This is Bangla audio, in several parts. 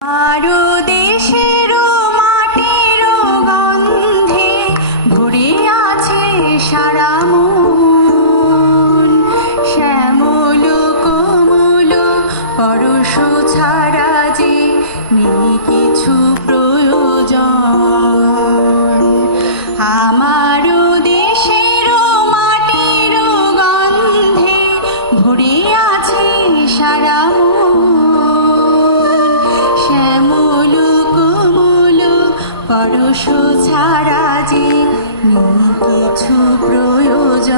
আরো দেশের মাটির গন্ধে ভরে আছে সারা মন। শ্যামল কোমল পরশ ছাড়া যে নেই কিছু প্রয়োজন। আমারও দেশের মাটির গন্ধে ভরে আছে সারা পরশ ছাড়া যে নেই কিছু প্রয়োজন।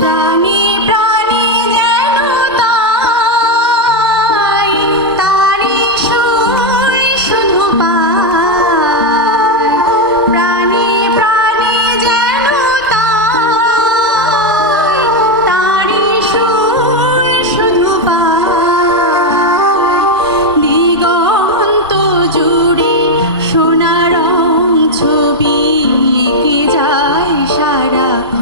প্রাণী প্রাণী যেন তাই তারি সুর শুধু পায়। প্রাণী প্রাণী যেন তাই তারি সুর শুধু পায়। দিগন্ত জুড়ে সোনা রং ছবি এঁকে যায় সারাক্ষণ।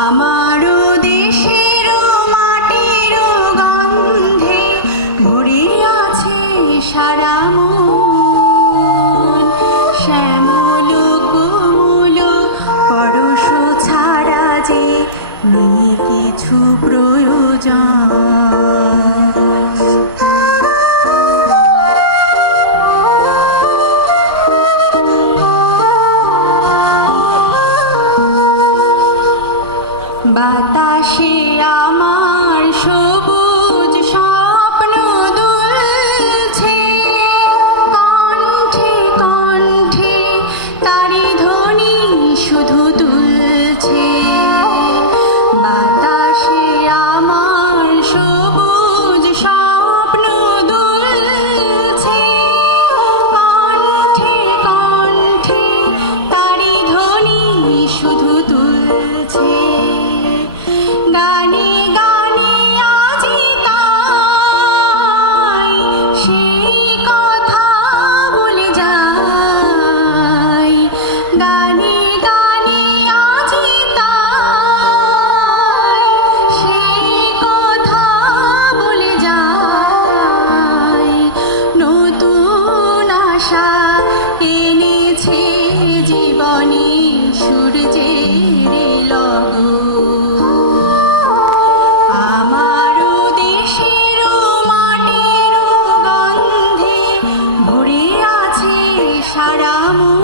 আমারও দেশের মাটির গন্ধে ভরে আছে সারা মন। শ্যামল কোমল পরশ ছাড়া যে নেই কিছু প্রয়োজন। বাতাসে আমার সবুজ স্বপ্ন দুলছে, কণ্ঠে কণ্ঠে তারি ধ্বনি শুধু তুলছে। বাতাসে আমার সবুজ স্বপ্ন দুলছে, কণ্ঠে কণ্ঠে তারি ধ্বনি শুধু তুলছে। গানে গানে আজি তাই সেই কথা বলে যাই। গানে গানে আজি তাই সেই কথা বলে যাই। নতুন আশা এনেছে জীবনে সূর্যের লগন। আমারও দেশের মাটির গন্ধে ভরে আছে সারা মন।